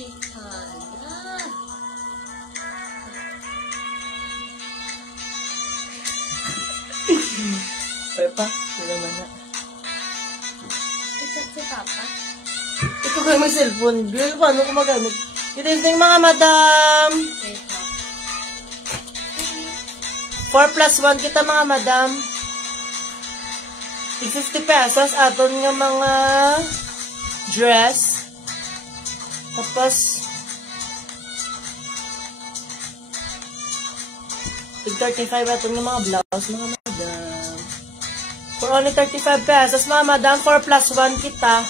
Chikana. Papa, wala man na. Isat si Papa. Ito kayo may cellphone. Girl, paano ko magamit? Good evening mga madam. Wait lang. 4 plus 1 kita mga madam. 50 pesos aton nga mga dress. Tapos 35 aton nga mga blouse mga madam. For only 35 pesos mga madam, 4 plus 1 kita.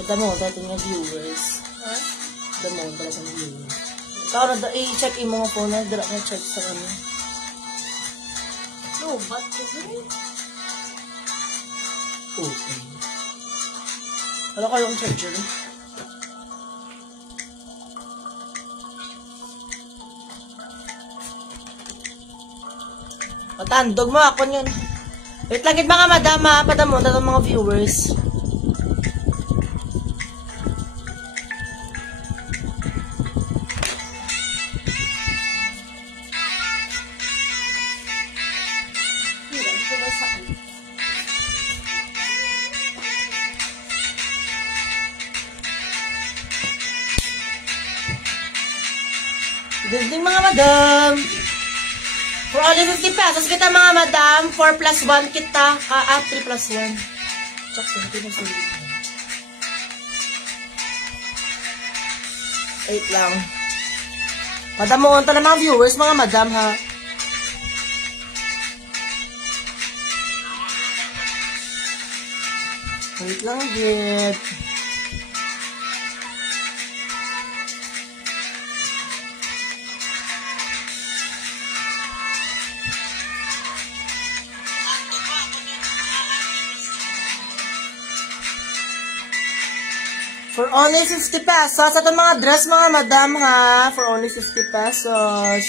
Ito mo, ito nga viewers. Ha? Ito mo, ito nga viewers. Kaya na, i-check yung mga phone na, dira na check sa kanya. No, ba't ko din? Okay. Wala kayong charger. Patandog mo ako yun. Wait lang, mga madam ha. Padamon na mga viewers. Good evening mga madam. For only 50 pesos kita mga madam. 4 plus 1 kita. 3 plus 1. Check sa hindi na sila. 8 lang. Padamuhan to na mga viewers mga madam ha. Wait lang git. For only 50 pesos. Ito mga dress mga madam ha. For only 50 pesos.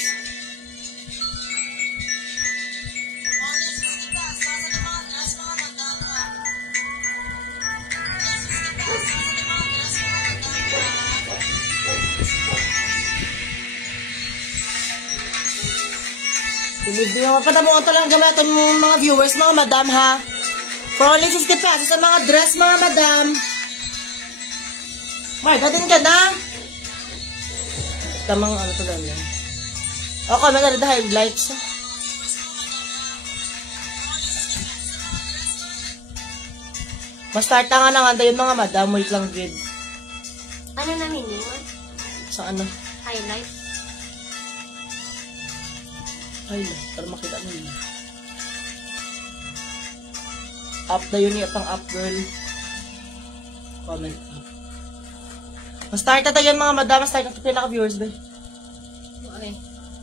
Delivery mo. Padamuhan to lang gamitin mo mga viewers mga madam ha. For only 50 pesos sa mga dress mga madam. May, gatin ka na. Tamang ano to lang yan. Okay, may nalada highlights. Mas-start na nga nanganda yun mga madam. Wait lang, grid. Ano na meaning? Sa ano? Highlight? Highlight. Para makita mo yun. Up na yun yung pang up, girl. Comment up. Mas-start na tayo mga madam. Mas-start na tayo naka-viewers ba? Okay.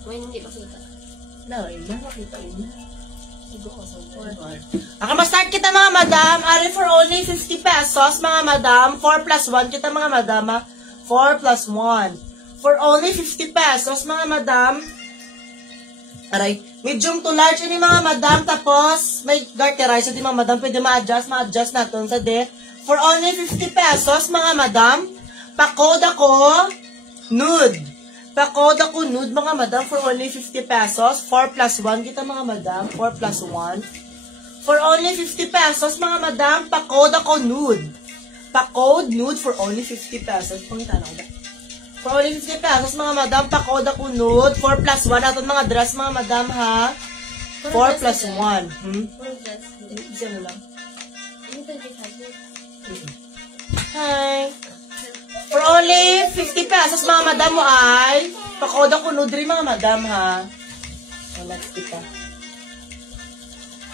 May hindi pa kita. Nakita, makita yun. Okay, mas-start kita mga madam. Ari for only 50 pesos mga madam. 4 plus 1 kita mga madam ha. 4 plus 1. For only 50 pesos mga madam. Aray, medium to large ini mga madam. Tapos, may garterize din mga madam. Pwede ma-adjust natin sa de. For only 50 pesos mga madam. Pa-code ako, nude. Pa-code ako, nude, mga madam, for only 50 pesos. 4 plus 1 kita, mga madam. 4 plus 1. For only 50 pesos, mga madam, pa-code ako, nude. Pa-code, nude, for only 50 pesos. Pangita na ko ba? For only 50 pesos, mga madam, pa-code ako, nude. 4 plus 1. Ato mga dress, mga madam, ha? 4 plus 1. Isa na lang. Hi. For only 50 pesos, mga madam mo ay pakoda ko nudri, mga madam, ha? So, next kita.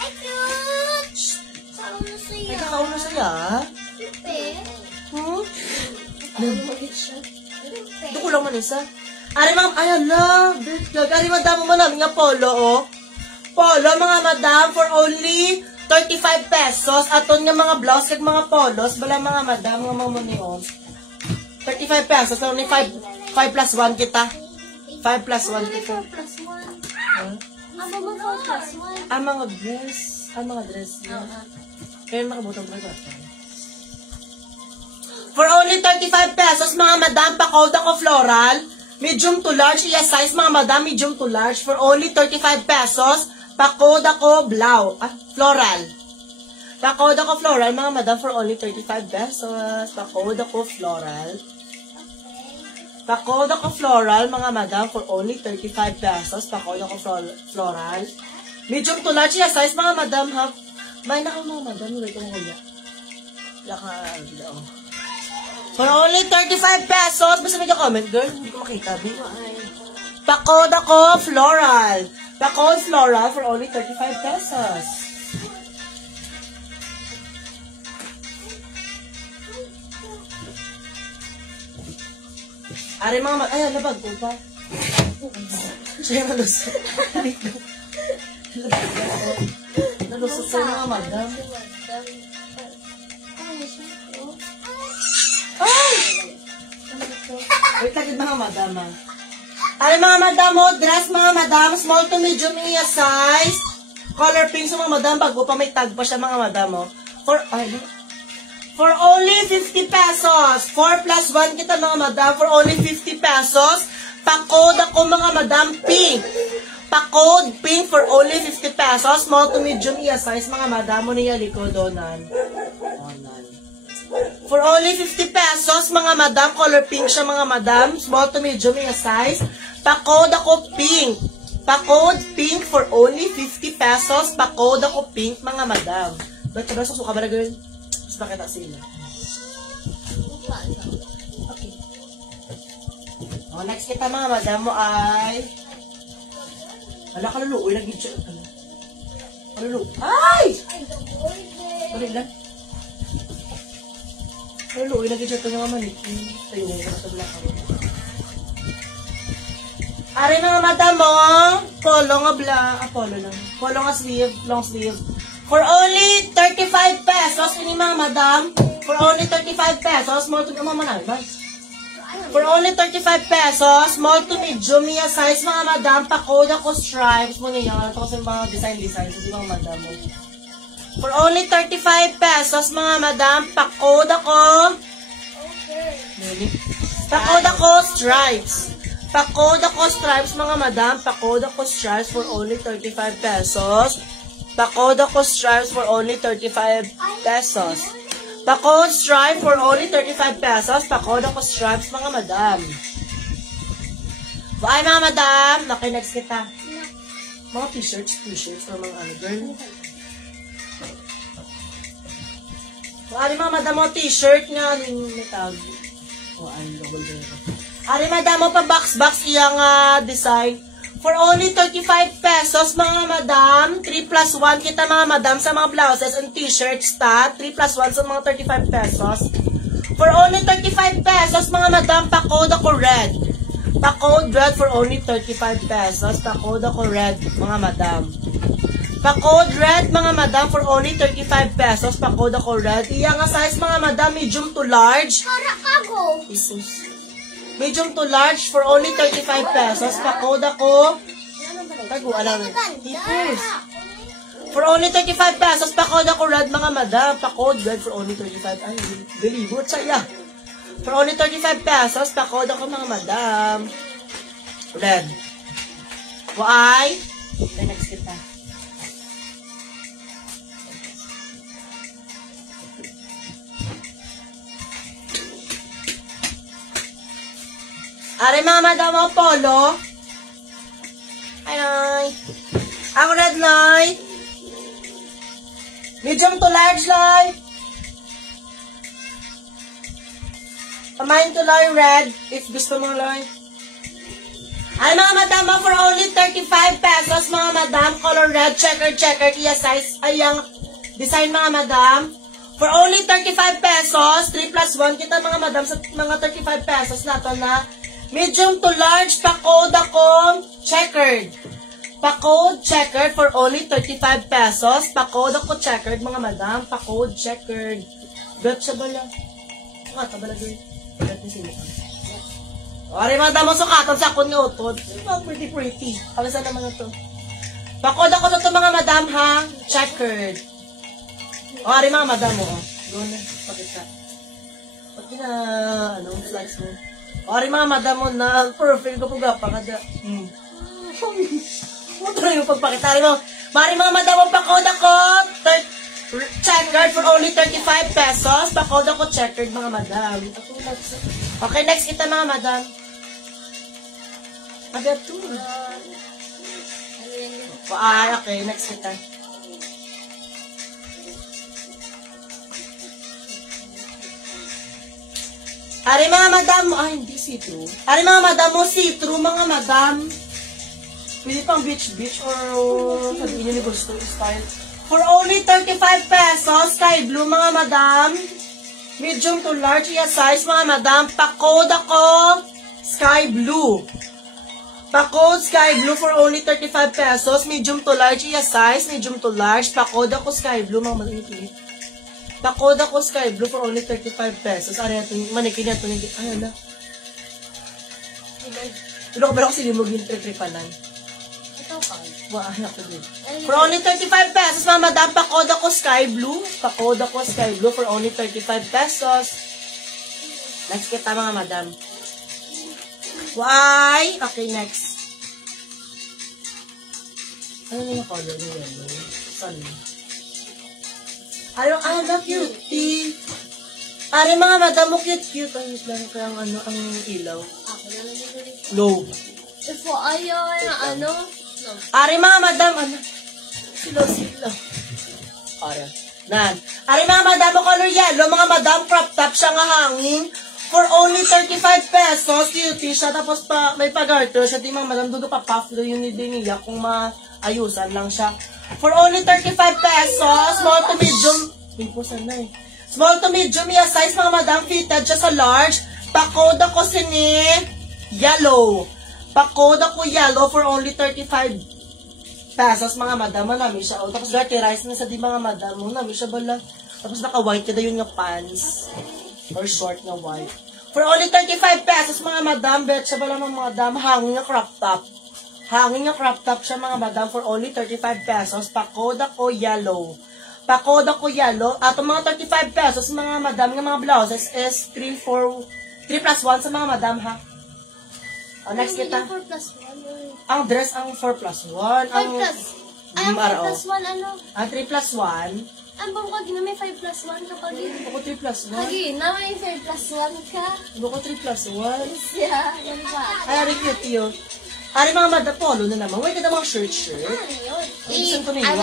Ay, cute! Kauna sa'yo. Ay, kakauna sa'ya, ha? Pepe. Ito ko lang man isa. Ari, ma'am, ayan na. Ari, madam mo namin nga polo, oh. Polo, mga madam, for only 35 pesos. Aton nga mga blouse, kag mga polos. Bala, mga madam, nga mga munion. 35 pesos. Only 5 plus 1 kita. 5 plus 1 kita. 4 plus 1. Huh? Ano mo 4 plus 1? Mga dress. Mga dress. Oo. Kaya nakabutang ba ito? For only 35 pesos, mga madam, pakoda ko floral. Medium to large, iya size, mga madam, medium to large. For only 35 pesos, pakoda ko floral. Pakoda ko floral, mga madam, for only 35 pesos. Pakoda ko floral. Pakoda ko floral, mga madam, for only 35 pesos. Pakoda ko floral. Medium to large, iya size, mga madam, ha? May naka, mga madam, nilagay ko mo kuya. For only 35 pesos. Basta may comment, girl. Hindi ko makita. Pakoda ko floral. Pakoda floral for only 35 pesos. Ari mga ay, labag ko pa. Siya yung nalusot. Nalusot sa mga madam. Ay! Wait lang mga madam, ha? Ay, mga madam, dress mga madam, small to medium iya size. Color pink sa mga madam, bago pa may tag pa siya mga madam, For only 50 pesos. 4 plus 1 kita mga madam, for only 50 pesos. Pakod ako mga madam, pink. Pakod, pink for only 50 pesos. Small to medium iya size mga madam, mo niya likodonan. For only 50 pesos, mga madam, color pink siya mga madam, small to medium yung size. Pakod ako pink. Pakod pink for only 50 pesos. Pakod ako pink, mga madam. Ba't ka ba susuka ba na girl? Gusto nakita sila. Okay. Next kita mga madam mo ay... Wala ka luluoy, nag-gidyo. Luluoy. Ay! Wala lang. Lalo, ilagay siya ito nga maniki. Tayo na yung sa black. Ari mga madam mo, polo nga black. Polo lang. Polo nga sleeve, long sleeve. For only 35 pesos, ini mga madam. For only 35 pesos, small to medium. For only 35 pesos, small to medium niya size mga madam. Pakoda ko stripes mo niya. Ito kasi mga design. Hindi mga madam mo. For only 35 pesos, mga madam, pakod ako. Okay. Pakod ako stripes. Pakod ako stripes, mga madam. Pakod ako stripes for only 35 pesos. Pakod ako stripes for only 35 pesos. Pakod stripe for only 35 pesos. Pakod ako stripes, mga madam. Ay, mga madam. Next kita. Mga t-shirts for mga ano, girl. Ari mga madam mo t-shirt nga may tag. Ay, double dito. Ari madam mo pa box iyang design. For only 35 pesos mga madam. 3 plus 1 kita mga madam sa mga blouses and t-shirts ta. 3 plus 1 sa mga 35 pesos. For only 35 pesos mga madam, pakod ako red. Pakod red for only 35 pesos. Pakod ako red mga madam. Pakod red, mga madam, for only 35 pesos. Pakod ako red. Iya nga size, mga madam, medium to large. Karakago. Jesus. Medium to large for only 35 pesos. Pakod ako. Tago, alam. Tipos. For only 35 pesos, pakod ako red, mga madam. Pakod red for only 35. Ay, bilibot siya. For only 35 pesos, pakod ako, mga madam. Red. Why? Next kita. Ari mga madam o polo. Ay. Ako red light. Medium to large light. Pamain to light red. If gusto mo light. Ay mga madam o for only 35 pesos mga madam. Color red. Checker. Iya size. Ayang design mga madam. For only 35 pesos. 3 plus 1 kita mga madam sa mga 35 pesos nato na. Medium to large, pakod ako, checkered. Pakod, checkered for only 35 pesos. Pakod ako, checkered, mga madam. Pakod, checkered. Bet siya ba lang? Nga, tabalagay. Bet niya sila. Ari, madam, sukatan sa akong utod. Pretty. Kawisa naman ito. Pakod ako sa ito, mga madam, ha? Checkered. O, ari mga madam mo. Doon na, pakita. Pag slice mo. O, ari mga madam mo na, perfect ko po gapa kada. Ito na yung pagpakita. Ari mo. Mari mga madam mo, pakod ako. Checkered for only 35 pesos. Pakod ako checkered mga madam. Okay, next kita mga madam. Agad to. Okay, next kita. Ari mga madam, hindi see-through. Ari mga madam mo, see-through mga madam. Pwede pang beach or sabihin nyo ni gusto style. For only 35 pesos, sky blue mga madam. Medium to large, iya size mga madam. Pa-code ako, sky blue. Pa-code sky blue for only 35 pesos. Medium to large, iya size. Medium to large. Pa-code ako sky blue mga madam. Pa-code ako sky blue for only 35 pesos. Ari natin, manikin natin. Ay, ala. Ilo ko ba ako sinimog yung tripanan? Ito pa. Wah, anak ko din. For only 35 pesos, mga madam, pa-code ako sky blue. Pa-code ako sky blue for only 35 pesos. Next kita mga madam. Why? Okay, next. Ano yung color niya? Sun. Ano, cutie. Ari mga madam mo, cute. Ang lang kaya ang ilaw. Ako na lang dito. Low. Ifo ayaw na Ari mga madam, Silo. Ari. Nan. Ari mga madam mo, color yellow. Mga madam, crop top siya nga hanging. For only 35 pesos, cutie siya. Tapos may pag-garter siya. Di mga madam, dugo pa puff do yun din niya kung maayusan lang siya. For only 35 pesos, small to medium. Small to medium, iya size mga madam, fitted siya sa large. Pa-code ako sini yellow. Pa-code ako yellow for only 35 pesos mga madam. Manami siya. Tapos dirty rice na sa di mga madam. Manami siya bala. Tapos naka-white kada yun nga pants. Or short na white. For only 35 pesos mga madam. Bet siya bala mga madam. Hangin nga crop top. Hangin nga crop top siya mga madam for only 35 pesos. Pa-code ako yellow. Pa-code ako yellow. At ang mga 35 pesos mga madam ng mga blouses is 3 plus 1 sa mga madam ha. Next kita. 4 plus 1. Ang dress ang 4 plus 1. 5 plus. Ay, ang 5 plus 1 ano? Ang 3 plus 1. Ang bang kagi na may 5 plus 1 kapag Ako 3 plus 1. Kagi na may 5 plus 1 ka. Ako 3 plus 1. Siya, yan ba? Ay, ari cute yun. Ari mga madam, polo na naman. Wait, kita mga shirt. Ano yun? Saan ko na yun?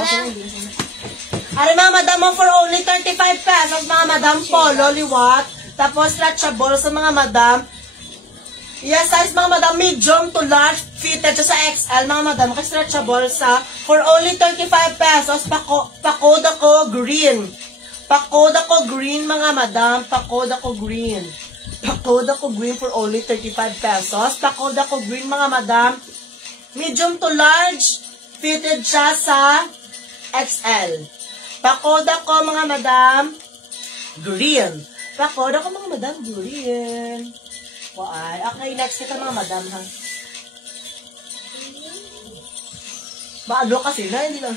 Ari mga madam mo for only 35 pesos. Mga madam, polo, liwat. Tapos stretchable sa mga madam. Yes, size mga madam, medium to large, fitted siya sa XL, mga madam, stretchable sa, for only 35 pesos, pa-code ako green. Pa-code ako green, mga madam, pa-code ako green. Pa-code ako green for only 35 pesos. Pa-code ako green, mga madam, medium to large, fitted siya sa XL. Pa-code ako, mga madam, green. Pa-code ako, mga madam, green. Okay, next kita mga madam ha. Baalo kasi na, hindi lang.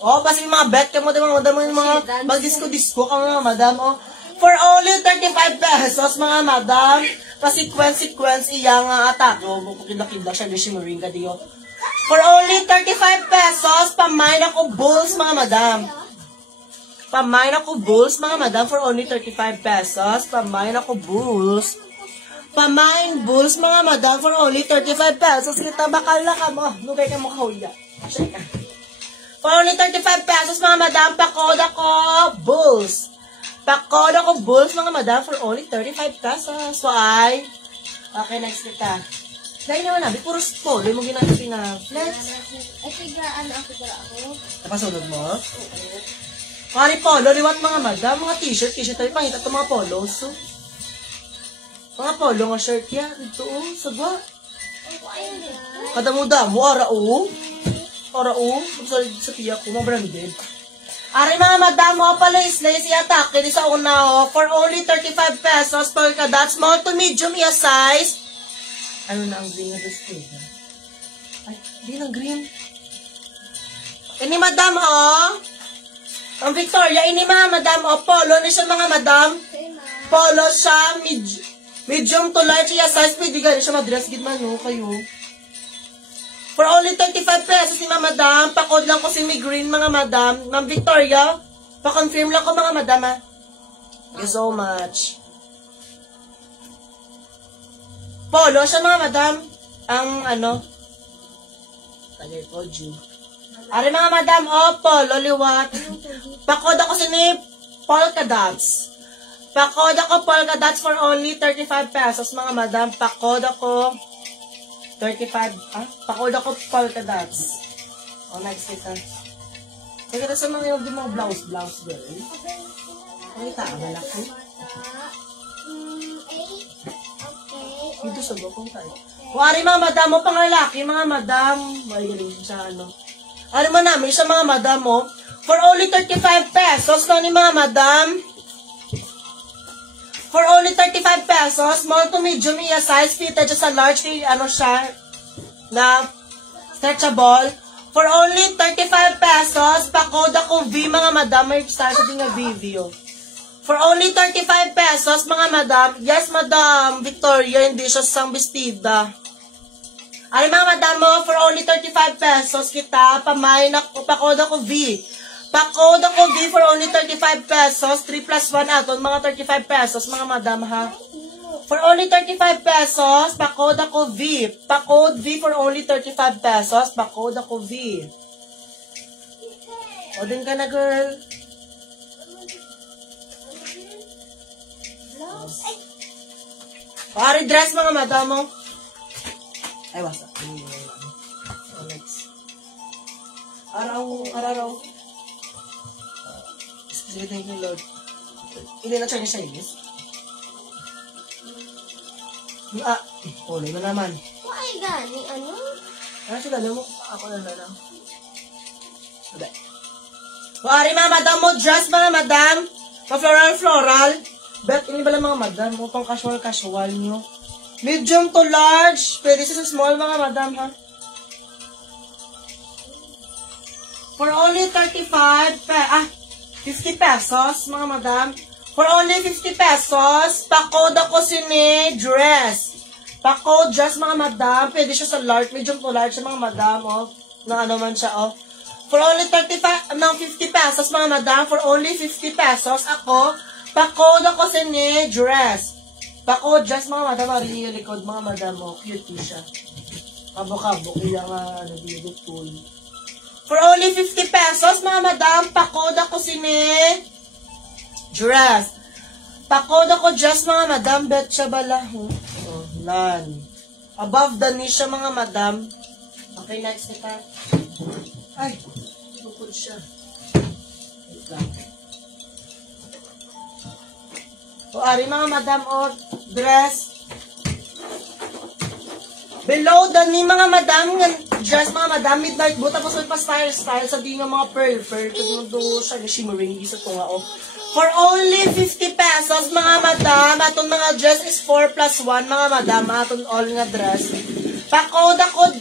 Basta yung mga bet ka mo, mga madam, yung mga mag-disco-disco ka mga madam, For only 35 pesos, mga madam, pa-sequence iya nga atako, kinda siya ni Shimmering ka diyo. For only 35 pesos, pamain ako bulls, mga madam. Pamain ako bulls, mga madam, for only 35 pesos. Pamain ako bulls. Pamain bulls, mga madam, for only 35 pesos. Kita bakal na ka mo. Nugay ka mo kahuya. For only 35 pesos, mga madam, pakod ako bulls. Pakod ako bulls, mga madam, for only 35 pesos. Why? Okay, next kita. Dahil naman nabi, puro polo mo ginagawa na flex. Ay, tigaan ako. Napasunod mo? Pari polo, liwat mga madam, mga t-shirt tayo, pangita ito mga polos. So. Mga polo nga shirt yan, ito sagwa. Kadamo-damo, ara-o, sa tiyak ko, mga branded. Ari mga madam, pala islay siya atake, di sa una, for only 35 pesos, per kadat, small to medium iya size. Ano na ang green na gusto? Ay, di na green. Ini madam, Ang Victoria, ini mga madam, o polo ni siya mga madam. Okay, ma. Polo siya, medium to large, iya size, pwede gani siya madress, gid man no, kayo. For only 35 pesos ni mga madam, pakod lang ko si mi green mga madam. Ma'am Victoria, pa-confirm lang ko mga madam ha. Thank you so much. Polo siya mga madam. Ang ano? Tagay ko, Ju. Ari mga madam, polo, liwat. Pakod ako si ni polka dots. Pakod ako polka dots for only 35 pesos mga madam. Pakod ako 35, pakod ako polka dots. O, next kita. Kaya kita sa mga yung mga blouse girl. Nakita ka malaki? Okay. Dito sa bukong tayo. Wari mga madam mo, pang lalaki, mga madam. Magaling siya, ano. Ano mo namin, siya mga madam mo. For only 35 pesos, no ni mga madam. For only 35 pesos, small to medium, iya size, fitted siya sa large, ano siya, na stretchable. For only 35 pesos, pakoda ko V, mga madam, may style sa din nga video. For only 35 pesos, mga madam, yes, madam, Victoria, hindi siya sang bestida. Ay, mga madam mo, for only 35 pesos, kita, pamay na, pakoda ko V. Pakoda ko V for only 35 pesos, 3 plus 1 aton, mga 35 pesos, mga madam, ha? For only 35 pesos, pakoda ko V. Pakode V for only 35 pesos, pakoda ko V. O din ka na, girl. Pari dress, mga madam mo. Ay, wasa. Next. Araw. Sige, thank you, Lord. Hindi na Chinese Chinese. Uloy na naman. Ay, gani, ano? Sila mo? Ako na lang. Okay. Kuwari mga madam mo, dress mga madam. Pa-floral. Bet, ini ba lang mga madam mo? Pang casual nyo. Medium to large. Pwede sa small mga madam, ha? For only 50 pesos, mga madam. For only 50 pesos, pakod ako sini dress. Pakod dress, mga madam. Pwede siya sa large, medium to large, mga madam, oh. Na ano man siya, oh. For only 50 pesos, mga madam. For only 50 pesos, ako, pakod ako sini dress. Pakod dress, mga madam. Marini yung likod, mga madam, oh. Cute siya. Kabo-kabo, kaya nga, beautiful. For only 50 pesos, mga madam, pakod ako sini dress. Pakod ako dress, mga madam, bet siya bala. Oh, none. Above the knee siya, mga madam. Okay, next kita. Ay, bukod siya. Wait lang. O, ari, mga madam, o, dress. Below the knee, mga madam, dress, mga madam, midnight boot, tapos may pa-style, sa di nga mga pearl, kasi doon siya, shimmering, isa ko nga, oh. For only 50 pesos, mga madam, atong mga dress is 4 plus 1, mga madam, atong all nga dress. Pakod ako,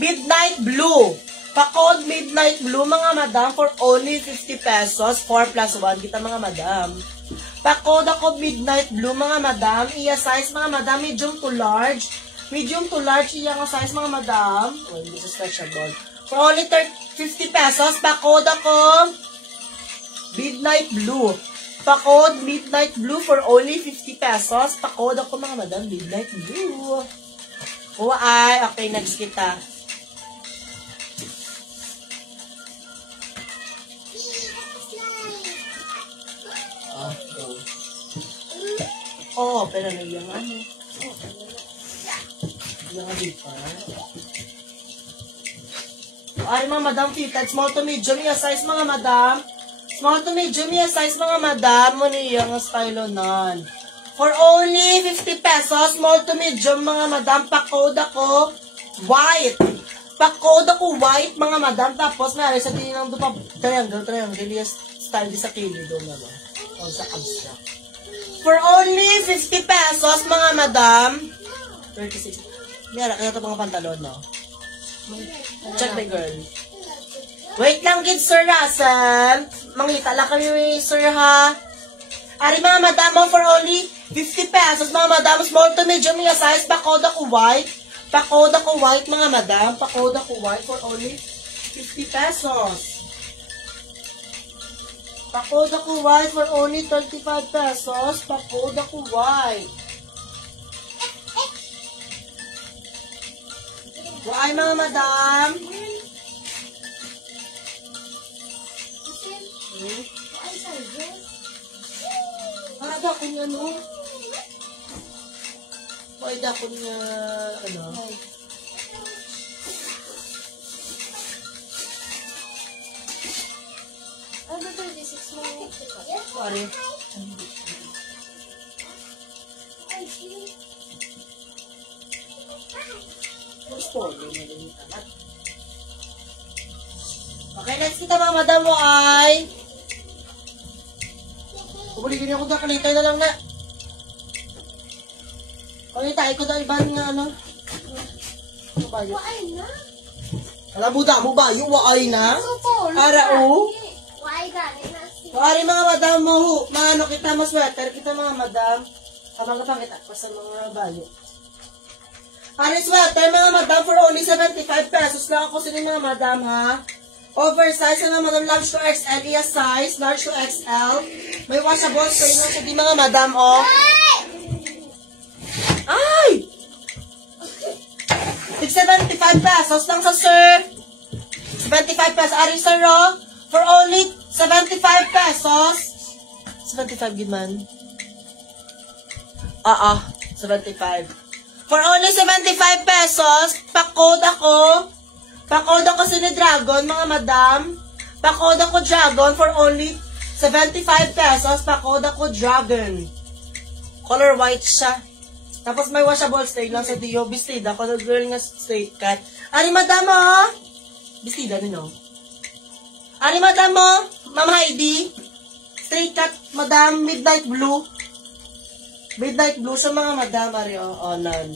midnight blue. Pakod midnight blue, mga madam, for only 50 pesos, 4 plus 1, kita mga madam. Pakod ako midnight blue, mga madam, iya size, mga madam, medium to large. Medium to large, iya nga size, mga madam. Oh, hindi sa stretchable. For only 50 pesos, pakod ako midnight blue. Pakod midnight blue for only 50 pesos. Pakod ako, mga madam, midnight blue. O ay, okay, next kita. Oh, pero na yung ano. Yung adipa. Ay, mga madam, fitted. Small to medium, yung size, mga madam. Small to medium, yung size, mga madam. Muna yung style nun. For only 50 pesos, small to medium, mga madam. Pakod ako white. Pakod ako white, mga madam. Tapos, may sa tingin ng dupa, triangle, yung style di sa kilid doon naman. O sa abstract. For only 50 pesos, mga madam. 36. Mira, kaya ito mga pantalon, no? Check the girl. Wait lang, gid, Sir Russell. Mangita lang kami, Sir, ha? Ari, mga madam, for only 50 pesos. Mga madam, small to medium yung size. Pakoda ko white. Pakoda ko white, mga madam. Pakoda ko white for only 50 pesos. Pakoda ko white for only 35 pesos. Pakoda ko white. Why, mga madam? Ay, sizes. Ada ko niya, no? Ada ko niya, ano? Ano 36 mo? Sorry. Ay, see? Gusto, hindi na. Okay, next kita, mga madam mo ay... Kubuligin niyo ako doon, kalitay na lang na. Kalitay ko doon, ibang nga ano. Ano ba yun? Waay na. Alam mo ba, yung waay na? Suko. Ara, o? Waay gani na. Kuwari mga madam mo, maano kita, mas sweater kita, mga madam. Habang kapang kita pa sa mga bayo. Ari sweater, mga madam, for only 75 pesos lang ako sa mga madam, ha? Oversize na naman, large to XL, iya size, large to XL. May washable spray lang sa di mga madam, oh. Ay! 75 pesos lang sa sir. 75 pesos. Ari sir, oh. For only 75 pesos. 75 giman. 75. For only 75 pesos, pakod ako. Pakod ako si Dragon, mga madam. Pakod ako Dragon for only 75 pesos. Pakod ako Dragon. Color white siya. Tapos may washable stain lang sa Dio. Bistida. Color girl nga straight cut. Ari madam mo. Bistida din oh. Ari madam mo. Ma'am Heidi. Straight cut madam. Midnight blue. Midnight blue sa mga madam. Ari oh. None.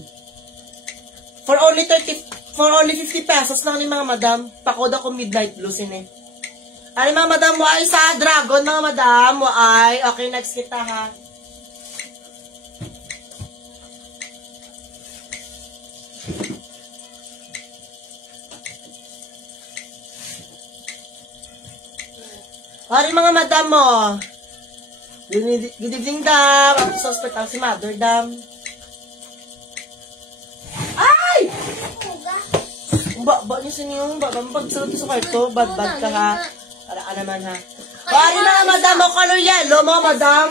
For only 50 pesos lang ni mga madam. Pakod ako midnight blue sine. Ari mga madam, waay sa Dragon, mga madam, waay. Okay, next kita ha. Ari mga madam mo. Good evening, dam. Ako sa hospital si Mother, dam. Ay! Ba niyo sa inyo, pagsalot sa kwarto, bad ka ha. Para ka naman ha. Pari mga madam, o color yellow, mga madam.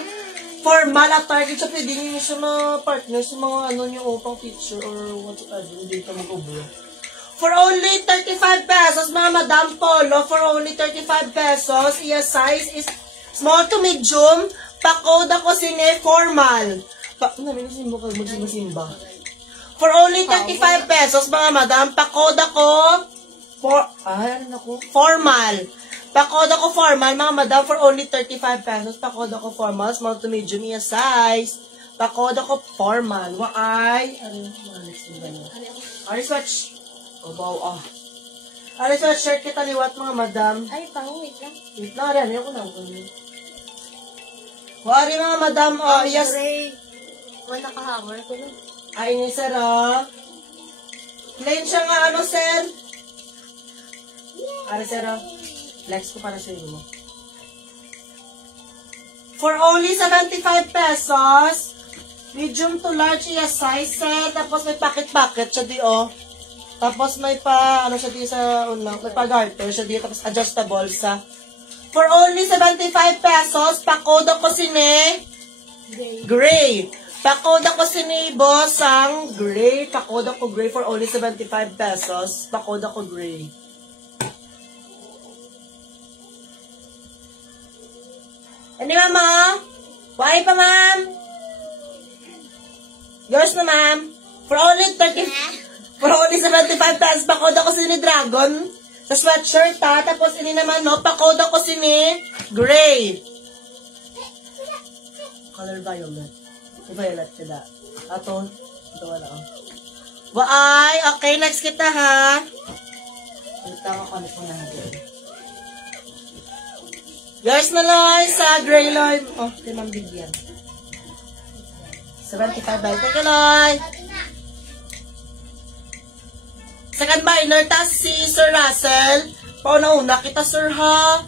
Formal at target siya, pwede niyo siya mga partner sa mga ano niyo upang picture or whatsoever, hindi ka mag-ubro. For only 35 pesos, mga madam, polo, for only 35 pesos, iya size is small to medium, pakod ako sine formal. Namin na simba ka, magsimba. For only 35 pesos, mga madam, pakod ako formal. Pakod ako formal, mga madam, for only 35 pesos. Pakod ako formal, small to medium iya size. Pakod ako formal. Waay. Ari swatch. Obaw, Ari swatch, shirt kita liwat, mga madam. Ay, wait lang. Wait lang, ari, ako lang. Waari, mga madam, yes. Wala nakahammer ko lang. Ay, ni sir, plain siya nga, ano, sir? Ari, sir, flex ko para sa iyo mo. For only 75 pesos, medium to large iya size, sir. Tapos may packet-packet siya di, Tapos may ano siya di sa unang, may pa-garter siya di, tapos adjustable sa. For only 75 pesos, pakod ako sine gray. Pakod ako sine bossang gray. Pakod ako gray for only 75 pesos. Pakod ako gray. Ano nga, ma'am? Wari pa, ma'am? Yours na, ma'am? For only 75 pesos, pakod ako sine Dragon. Sa sweatshirt, ha? Tapos, ini naman, no? Pakod ako sine gray. Color violet. Violet kada. Ato. Ito wala, Waay. Okay, next kita, ha? Ito ako ano po na. Yours na lang sa gray line. Oh, di ma'am bigyan. 75 by. Thank you, Loy. Second minor, tas si Sir Russell. Pauna-una kita, sir, ha?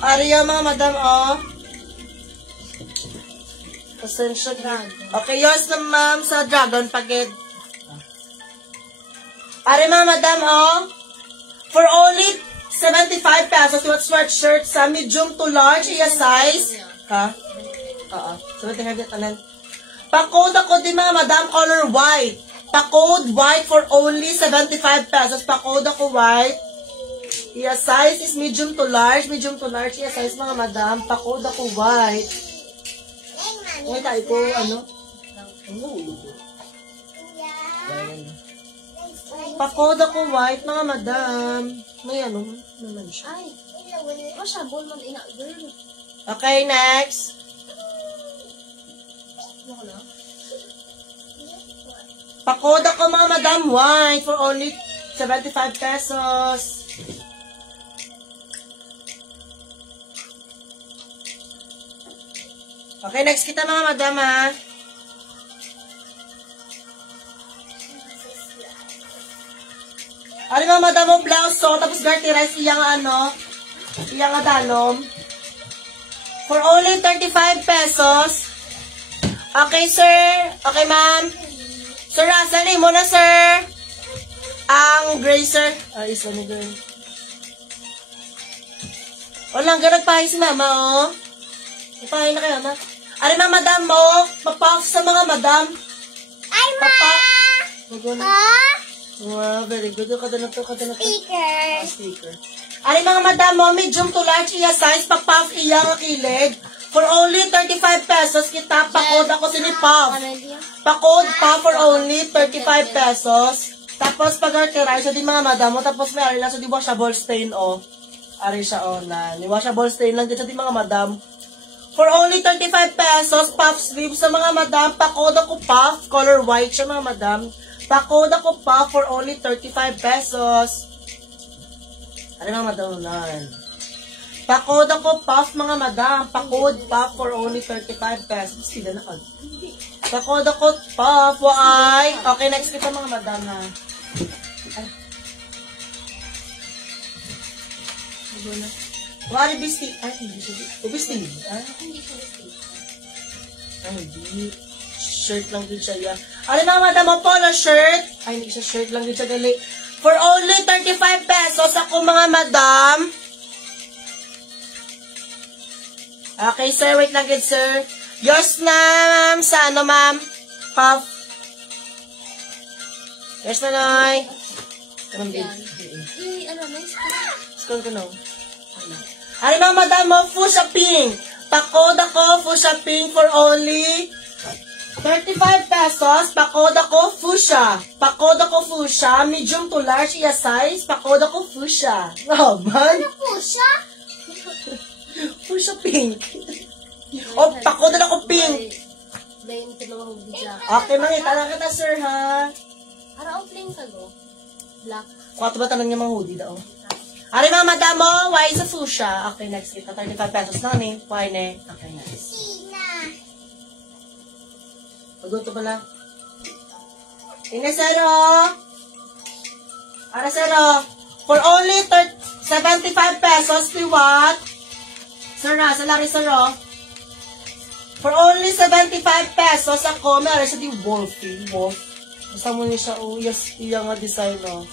Ariya, mga madam, oh. Pasensya na. Okay, yours na, ma'am, sa Dragon Pagid. Ari, mga madam, oh. For only 75 pesos, what sweatshirt sa medium to large, iya size. Ha? Oo. 75 tanan. Pa-code ako din, mga madam, color white. Pa-code white for only 75 pesos. Pa-code ako white. Iya size is medium to large. Medium to large, iya size, mga madam. Pa-code ako white. Ngayon tayo ko, ano? Pa-code ako white, mga madam. May ano naman siya. Ay, o siya, ball man ina, girl. Okay, next. Ano na? Pa-code ako, mga madam, white for only 75 pesos. Okay, next kita, mga madam, ha. Ano, mga madam, mo blouse, so, tapos garterize, iyang ano, iyang adalom. For only 35 pesos. Okay, sir. Okay, ma'am. Sir Russell, name mo na, sir. Ang gray, sir. Ay, isa ni girl. Walang ganag pahay si mama, oh. Pahay na kayo, ma. Ari, mga madam mo. Papuff sa mga madam. Ay, ma! Wow, very good. Kada na to. Speaker. Sticker. Ari, mga madam mo, medium to large iya size. Papuff iya nga kilig. For only 35 pesos, kita pakod ako sinipuff. Pakod pa for only 35 pesos. Tapos pag-arterize siya di mga madam mo. Tapos may ari lang siya di washable stain, oh. Ari siya, oh, na. Ni washable stain lang din siya di mga madam. For only 35 pesos, puff sleeve sa mga madam. Pakod ako puff. Color white siya, mga madam. Pakod ako puff for only 35 pesos. Ari, mga madam na. Pakod ako puff, mga madam. Pakod puff for only 35 pesos. Sila na kag. Pakod ako puff. Why? Okay, next kita, mga madam, ha. Ay. Ano na? Wari, bisti. Ay, hindi siya. Bisti. Ay, Hindi siya speaker. hindi. Shirt lang din siya, yan. Ano, mga madam, mo polo shirt. Ay, hindi siya shirt lang din siya, gali. For only 35 pesos ako, mga madam. Okay, sir. Wait lang, good, sir. Yours na, ma'am. Sa ano, ma'am? Puff. Yours na, Noy. Anong bid? Ano, nice. Scroll ko, no. Ano, mga madam mo? Fuchsia pink. Pakod ako, fuchsia pink for only 35 pesos. Pakod ako, fuchsia. Pakod ako, fuchsia. Medium to large, iya size. Pakod ako, fuchsia. Oh, man. Ano po siya? Fuchsia pink. Oh, pakod na ako pink. Dayon ko naman ang bigla. Okay, mangita lang kita, sir, ha? Ara, offline ka go. Black. Kwato ba tanong niya mga hoodie daw? Ari, mga madam mo, why sa fuchsia? Okay, next kita. 35 pesos na, ni. Why, ne? Okay, next. Sina. Paguto pala. Inesero. Ara, zero. For only 75 pesos, to what? Sir na, salari, sir, oh. For only 75 pesos, ako, may ari siya di Wolfie. Wolf. Basta mo niya siya, oh, yes, iya nga design, oh.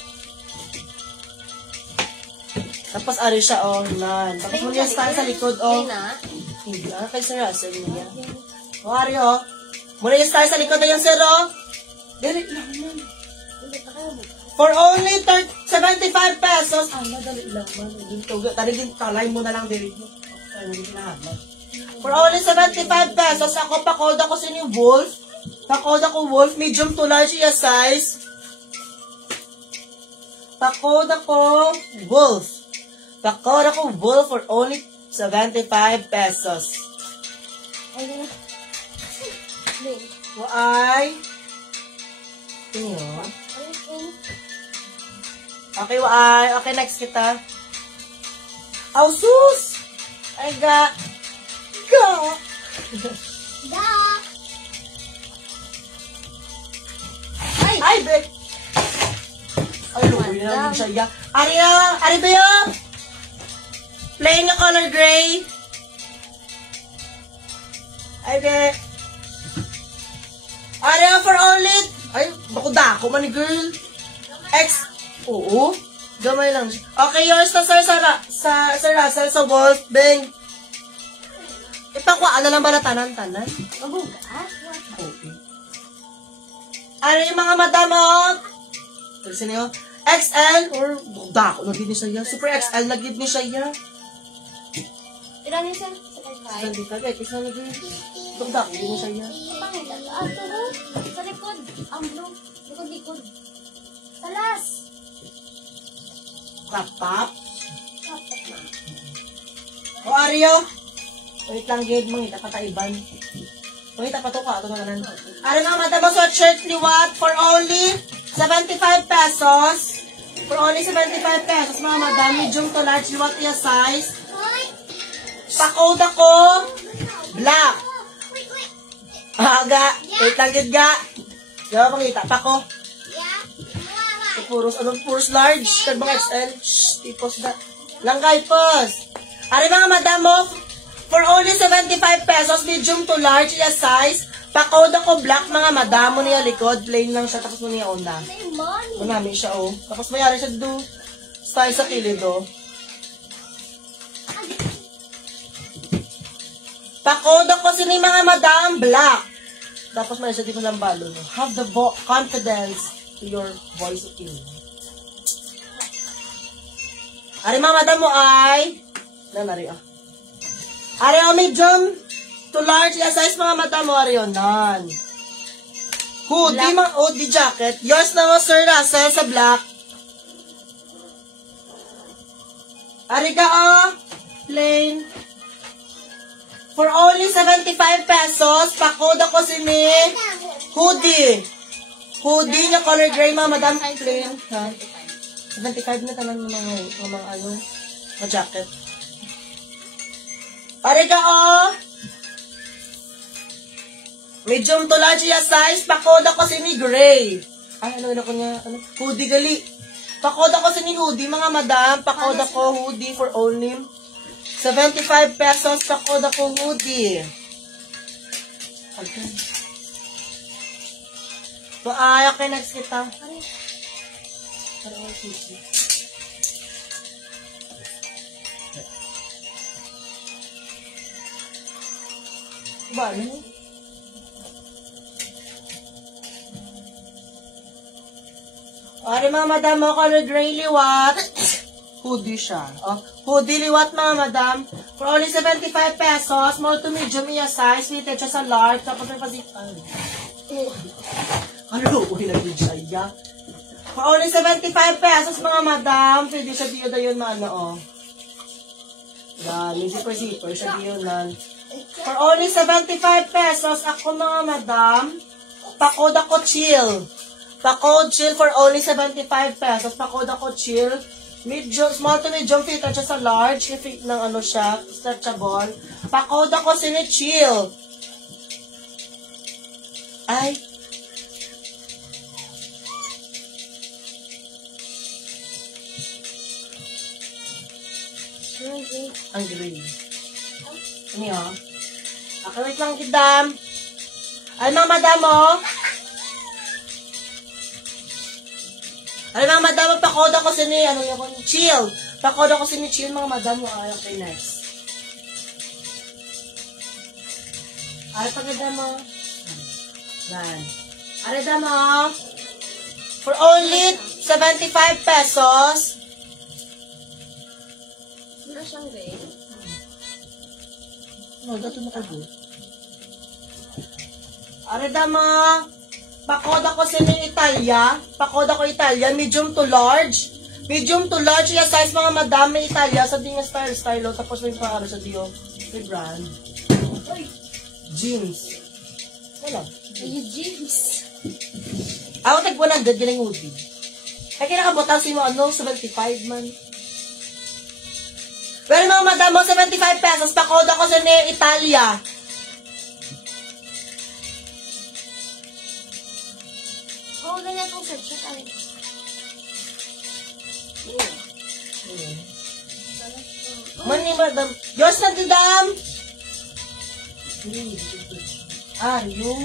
Tapos ari siya, oh, nan. Tapos mo niya style sa likod, oh. Hindi, ah, kay Sir Russell niya. O, ari, oh. Muna yung style sa likod na yung sir, oh. Dali lang, man. For only 75 pesos. Ah, madali lang, man. Tali din, talay mo na lang, dali mo. Ay, hindi kinahaman. For only 75 pesos, ako pakod ako sa new Wolf. Pakod ako Wolf, medium to large iya size. Pakod ako Wolf. Pakod ako Wolf for only 75 pesos. Ay, Waay. Tingin mo? Okay, waay. Okay, next kita. Aw, sus! Ay, ga. Ga. Da. Ay, Bek. Ay, luwi na din siya. Ya. Ari ba yun? Plain na color gray. Ay, Bek. Ari for only. Ay, bako dako man ni girl. X. Oo. Gamay lang. Okay, yours na, sir, Sir Russell, sa Wolf, Beng. Ipakwaan na lang ba na tanan-tanan? Mabuga. Okay. Ano yung mga madam, oh? Kasi niyo, XL or dako na gid ni siya. Super XL na gid ni siya. Ilan yun, sir? Sa Hindi ka gid, isa na gid. Dako gid ni siya. Pangit. Turo. Sa likod. Ang blue. Likod. Talas. Crop. O Aryo. Wait lang gid, mangita pa taiban. Mangita pa to ka ato naman. Ari mga madam, sweatshirt liwat for only 75 pesos. For only 75 pesos mga madam, medium to large liwat iya size. Pa-code ako, black. Aga, wait lang gid ga. Diba mangita pa ko. Puros large, kag mga XL. Shhh, tipos na. Langkay pos. Ari mga madam mo, for only 75 pesos, medium to large, iya size. Pa-code ako black, mga madam mo niya likod. Plain lang siya, tapos mo niya onda. Manami siya, oh. Tapos mayari siya do. Style sa kilid, oh. Pa-code ako sini mga madam, black. Tapos mayari siya dito ng balon. Oh. Have the confidence to your voice of king. Ari mga madam mo ay nanari ah. Ari o medium to large ya size mga madam mo ari nan. Hoodie jacket. Yours na mo Sir Russell sa black. Ari ka plain. For only 75 pesos, pa-code ako sini hoodie. Hoodie na color gray, mga madam, plain. Ha? 75 na tanan mo mga ano, na jacket. Pare ka, medium to large ya size, pakoda ko si ni gray. Ay, ano ko niya, hoodie gali. Pakoda ko si ni hoodie, mga madam, pakoda ko hoodie for only 75 pesos, pakoda ko hoodie. Okay. Ay, okay, next kita. Ba, ano? Ari mga madam mo, color gray liwat. Hoodie siya. Oh, hoodie liwat mga madam. For only 75 pesos, small to medium iya size, fitted siya sa large, tapos may pasipan. Ano, uwi na din siya. For only 75 pesos, mga madam. Pwede siya diyo na yun, ano, oh. Yan, yung zipper siya diyo na. For only 75 pesos, ako, mga madam, pakod ako chill. Pakod chill for only 75 pesos. Pakod ako chill. Medium, small to medium fit at siya sa large. Fit ng ano siya, stretchable. Pakod ako sini chill. Ay, ang green. Ano yun? Okay, wait lang, kidam. Ay, mga madam, oh. Ay, mga madam, pakoda ko sini, ano yun, chill. Pakoda ko sini, chill, mga madam, oh. Ay, okay, next. Ay, pagkada mo. Dan. Ay, damo. For only 75 pesos, Wala siyang gray. no, dato na kayo. Areda mo, pakoda ko sa Italia. Pakoda ko Italia, medium to large. Medium to large, yung size mga madam, may Italia. Sa di nga style, tapos may pangaro sa diyo. May brand. Jeans. Wala. Ay, jeans. Ako tag 100, galing hoodie. Kaya kinakabotang si mo, ano, 75 man. Pero mga madam mo, 75 pesos. Pakoda ko sa ni Italia. Oo, ganyan pong search. Ay. Mani madam. Diyos na didam. You.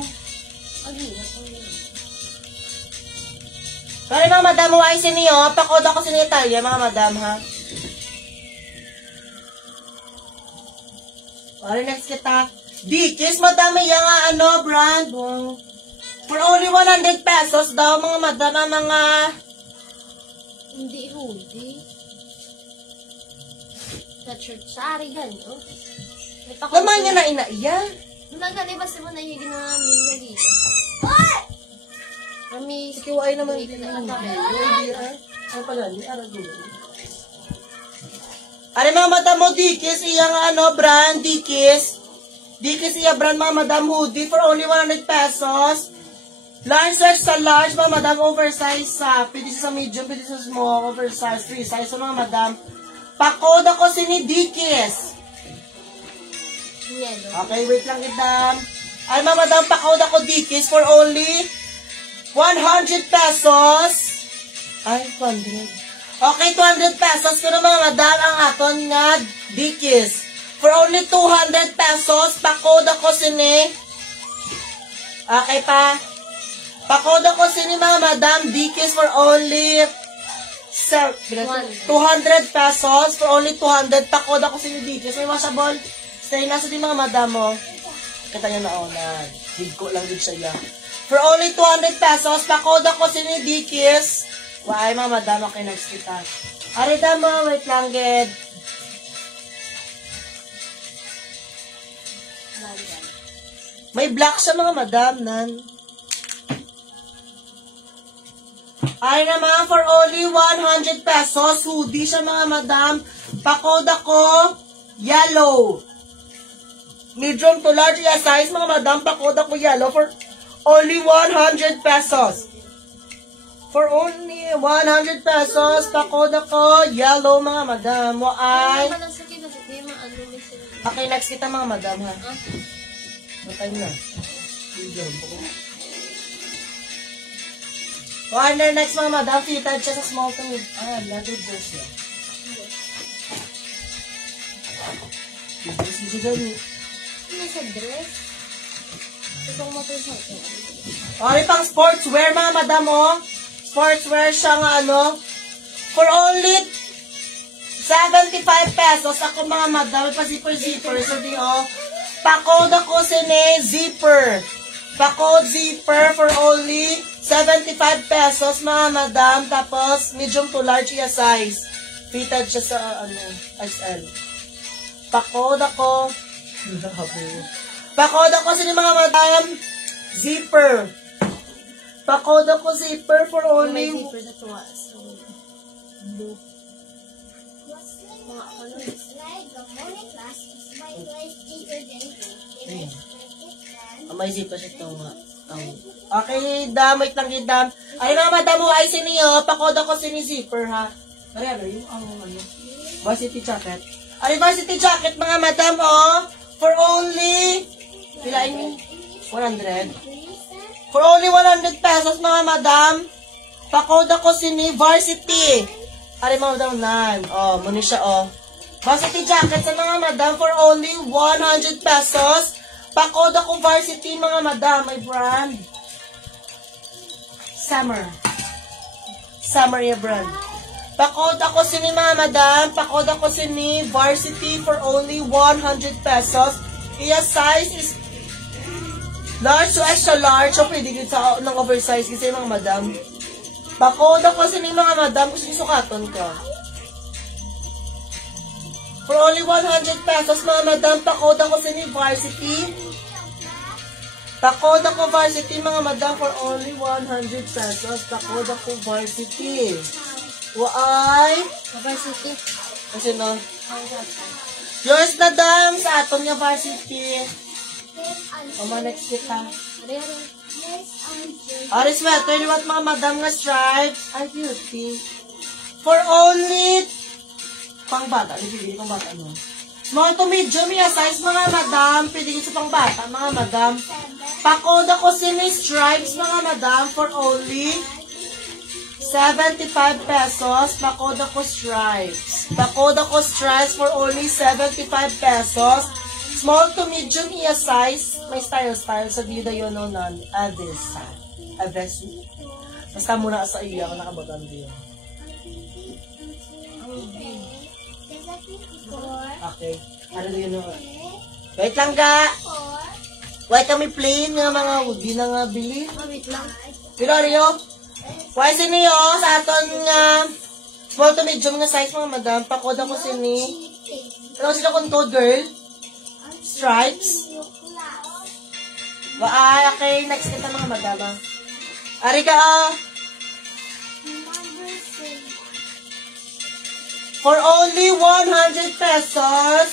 Pero mga madam mo ay siniyo. Pakoda ko sa ni Italia, mga madam ha. Alright, next kita. Dikis, madami yung brand. Wow. For only 100 pesos daw, mga madam, mga... Hindi hoodie. Sa church, sari ganito. Laman niya na inaiya. Nagalibas mo na yung ginawa namin dito. Kami... Kiwai naman dito din. na Ano pala? Ni Aragulo. Ano mga madam mo, Dikis, iyang brand, Dikis. Dikis iya brand, mga madam, hoodie for only 100 pesos. Large size sa large, mga madam, oversize sa. Pwede sa medium, pwede sa small, oversize, free size. So mga madam, pakoda ko si ni Dikis. Yellow. Okay, wait lang kita. Ay mga madam, pakoda ko Dikis for only 100 pesos. Ay, 100. Okay, 200 pesos ko na mga madam ang aton nga Dikis. For only 200 pesos, pakoda ko sini. Okay pa. Pakoda ko sini mga madam Dikis for only 200 pesos. For only 200, pakoda ko sini Dikis. May washable. Stay nasa din mga madam mo. Kita nyo na na. Higko lang din siya. For only 200 pesos, pakoda ko sini Dikis. Why, mga madam, okay, next kita. Arita mo, wait lang, ged. May black siya, mga madam, nan. Ay naman, for only 100 pesos, hoodie siya, mga madam. Pakoda ko, yellow. Medium to large, size, mga madam, pakoda ko yellow for only 100 pesos. For only 100 pesos, pakoda ko, yellow, mga madam. Mo ay... Okay, next kita, mga madam, ha? Matay na. Next, mga madam, fitted siya sa small to mid. Leather dress yan. Dress mo siya gani. Ano sa dress? Ito ko matusan. Okay, pang sportswear, mga madam, oh. Sportswear siya nga for only 75 pesos. Ako mga madami pa zipper. So di pakoda ko sini zipper. Pakod zipper for only 75 pesos mga madam. Tapos medium to large iya size. Fitted siya sa XL. Pakoda ko. Pakoda ko sini mga madam zipper. Pakoda ko zipper for only... May zipper na tuwa. So, blue. May zipper siya ito nga. Okay, wait lang gidam. Ay nga madam mo ay siniyo. Pakoda ko sini zipper ha. Ano yung varsity jacket. Ay varsity jacket mga madam for only... Pilain mo? 100. For only 100 pesos, mga madam, pakoda ko sini varsity. Ari mga madam nan. Muna siya, Varsity jacket sa mga madam for only 100 pesos. Pakoda ko varsity, mga madam. May brand. Summer yung brand. Pakoda ko sini, mga madam. Pakoda ko sini varsity for only 100 pesos. Iya size is large to extra large. So, pwede yun sa ng oversize kasi mga madam. Pakoda ko sa mga madam kung sukaton ka. For only 100 pesos, mga madam, pakoda ko sa varsity. Pakoda ko varsity, mga madam, for only 100 pesos. Pakoda ko varsity. Waay. Varsity. Kasi no? Yours na dam sa aton nga varsity. Next kita. Ari sweater, liwat mga madam nga stripes. Ay, beauty. For only, pang bata. Pili pang bata, no? Small to medium, size, mga madam. Pili sa pang bata, mga madam. Pakoda ko sini stripes, mga madam, for only 75 pesos. Pakoda ko stripes. Pakoda ko stripes for only 75 pesos. Small to medium, size. May style sa vida yun, no, nan. Aves. Basta muna sa iya, ako nakabagan din. Okay. Ano yun? Wait lang ka. Wait kami plain nga mga di na nga bili. Wait lang. Pero Rio, why siniyo sa aton nga small to medium nga size mga madam. Pakoda ko sini. Ano sila kung to girl? Stripes. Ay, okay. Next kita mga madam. Ari ka For only 100 pesos.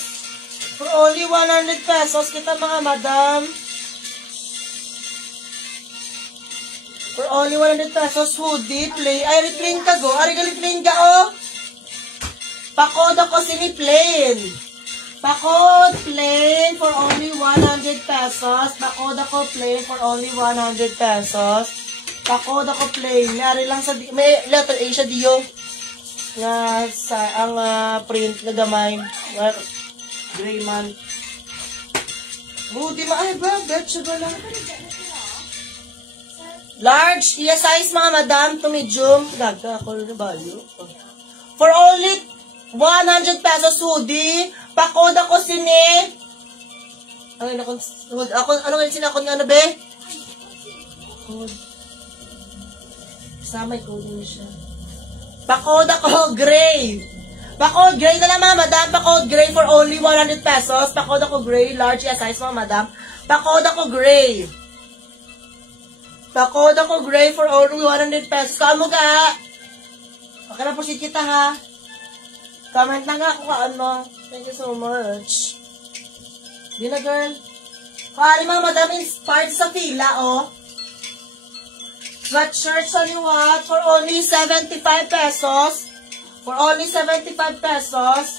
For only 100 pesos kita mga madam. For only 100 pesos hoodie, play. Ay, plain ka go. Ari gali plain ka Pakod ako sini plain. Pakod plain for only 100 pesos. Pakod ako plain for only 100 pesos. Pakod ako plain. Ari lang sa may letter A siya diyo. Nga sa ang print na gamay gray man di maay ba betcha ba lang large size mga madam to medium gaga ako na value for only 100 pesos hoodie pakoda ko sini ano sinakon nga be samay ko din siya. Pakod ako gray. Pakod gray na lang mga madam. Pakod gray for only 100 pesos. Pakod ako gray. Large size mga madam. Pakod ako gray. Pakod ako gray for only 100 pesos. Kamu ka? Okay na po si kita ha. Comment na nga kung ano. Thank you so much. Di na girl. Pari mga madam inspired sa fila Sweatshirts on you what? For only 75 pesos. For only 75 pesos.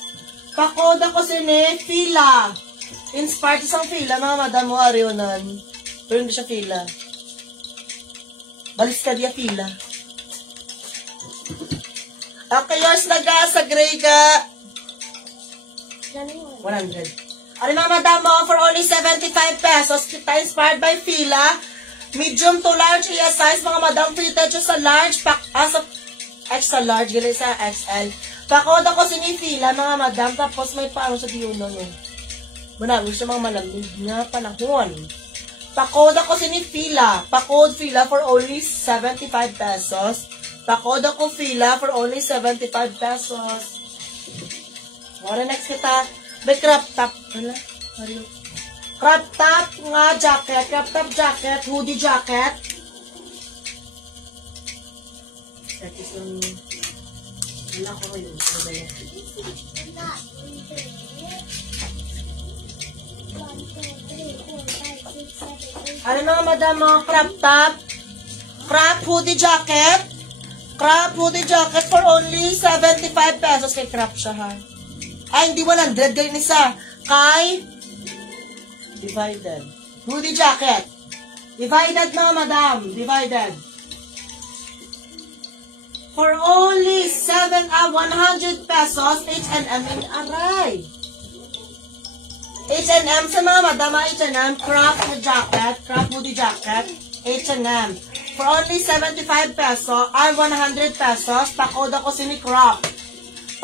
Pakoda ko sini, fila. Inspired isang fila, mga madam mo, arionan. Pero hindi siya fila. Balis ka diya fila. Okay, yours na ga, sa gray ka. 100. Ano mga madam mo, for only 75 pesos. Kita inspired by fila. Medium to large size, mga madam, fitted siya sa large, sa extra large, gano'n sa XL. Pakoda ko sinifila, mga madam, tapos may paano sa diyo no. Managos siya mga malamig na panahon. Pakoda ko sinifila, pakod fila for only 75 pesos. Pakoda ko fila for only 75 pesos. What next kita? May crop top. Ano? Crop top nga jacket, crop top jacket, hoodie jacket. That is wala ko rin. Ano mga madam mo? Crop top, crop hoodie jacket, crop hoodie jacket for only 75 pesos. Kay crop siya ha. Ay, hindi 100. Ganyan isa. Kay divided. Hoodie jacket. Divided mga madam. Divided. For only 100 pesos, H&M in aray. H&M sa mga madam, H&M, crop jacket, crop hoodie jacket, H&M. For only 75 pesos, ay 100 pesos, pakod ako sini crop.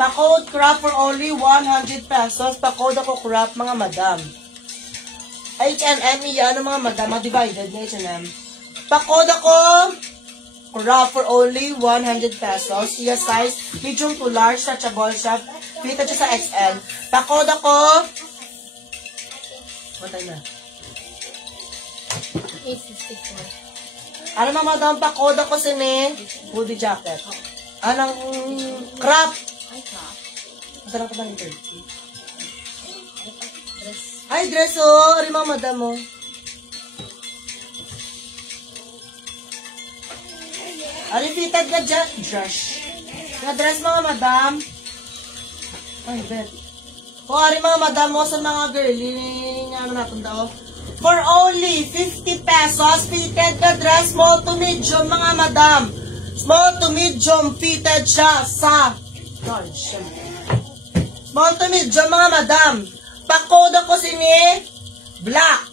Pakod crop for only 100 pesos, pakod ako crop mga madam. H&M, ano mga madama, divided na H&M. Pakod ako, crop for only 100 pesos. Iya size, medium to large, stretchable siya. Fitted siya sa XL. Pakod ako, matay na. 854. Ano mga madama, pakod ako sini, hoodie jacket. Anong crop? Ay, crop. Masarap ka ba ng 30? Dress. Ay, dress rin mga madam mo. Fitted na dress. Nga dress mga madam. Ay, bet. Kuwari mga madam mo sa mga girly, ano natin daw. For only 50 pesos, fitted na dress, small to medium mga madam. Small to medium, fitted siya sa large. Small to medium mga madam. Pakode ko sini black.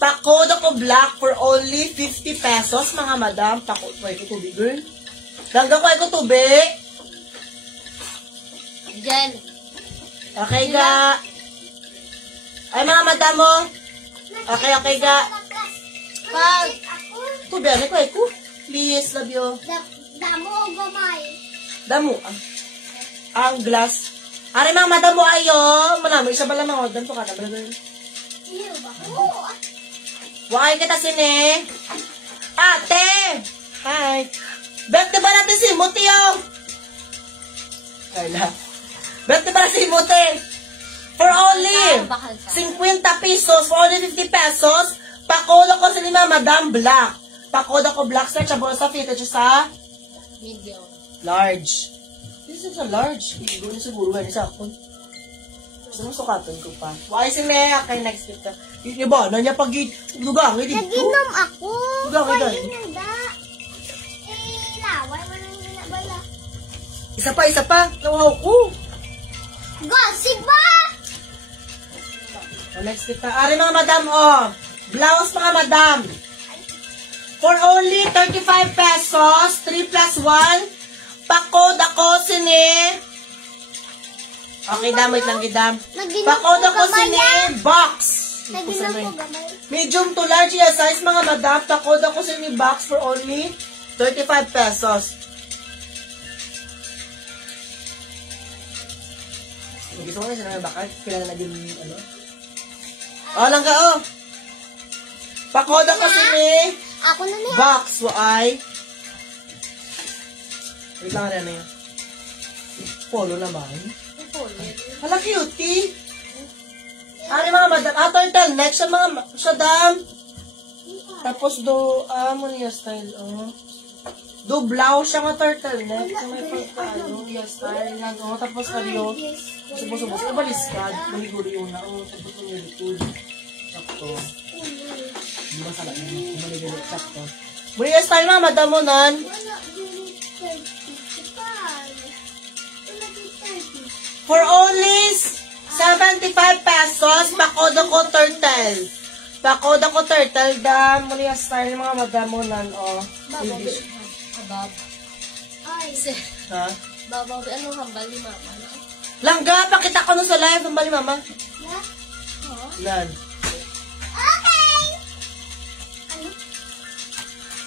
Pakode ko black for only 50 pesos mga madam. Pakode ko tubig girl. Langga ko tubig. Diyan. Okay ga. Ay mga madam mo. Okay ga. Pag Tubig ano ko. Please, love you. damo o gamay. Damo. Ang glass. Ari mga madam mo ayo. Manami siya bala mga madam to ka na. Iyo ba? Oo. Wakay kita sini. Ate! Hi. Berte ba natin si Muti yung? Kaya. Berte ba natin si Muti? For only 50 pesos, for only 50 pesos, pakoda ko sa lima, Madam Black. Pakoda ko black, sir, tsabon sa fitted siya sa Medium. large. This is a large. Hindi ko siguro gani sa akon. Gusto mo sukatan ko pa. Wakay si Mea, kay next week ka. Iba, na niya pag lugangi dito. Naginom ako. Lugangi Pwede dahil. nanda. Laway mo nang ginabala. Isa pa. Nawaw ko. Gossip ba? O, next week ka. Ari mga madam, oh. Blouse mga madam. For only 35 pesos, 3 plus 1, pakod ako sini. Okay, damay lang gidam. Pakod ako sini, box. Naginom ko gamay. Medium to large yung size mga madam. Pakod ako sini, box for only 35 pesos. Gusto ko na sila may bakal. Kailangan na din, ano. O, lang ka, oh. Pakod ako sini. Ako na niya. Box, ay. Wait lang na yun. Polo naman. Hala, cutie. Ano mga madam? Turtleneck siya mga, siya dam. Tapos mo niya style, oh. Do blouse siya nga turtleneck. So may pagkaano, niya style lang, oh. Tapos kaliyo. Subos-subos. Ibaliskad. Maniguri yun na, oh. Tapos yung likod. Sakto. Hindi masala yun. Maniguri, sakto. Muli yung style mga madam mo nan. For only 75 pesos, pakodo ko turtle. Pakodo ko turtle, dam. Muli yung style mga madam mo nan, oh. Abab. Ay. Ha? Babaw, anong hambal ni mama? Langga, pakita ko nun sa live. Ang bali, mama. Yeah? Oo. Nan. Okay! Ano?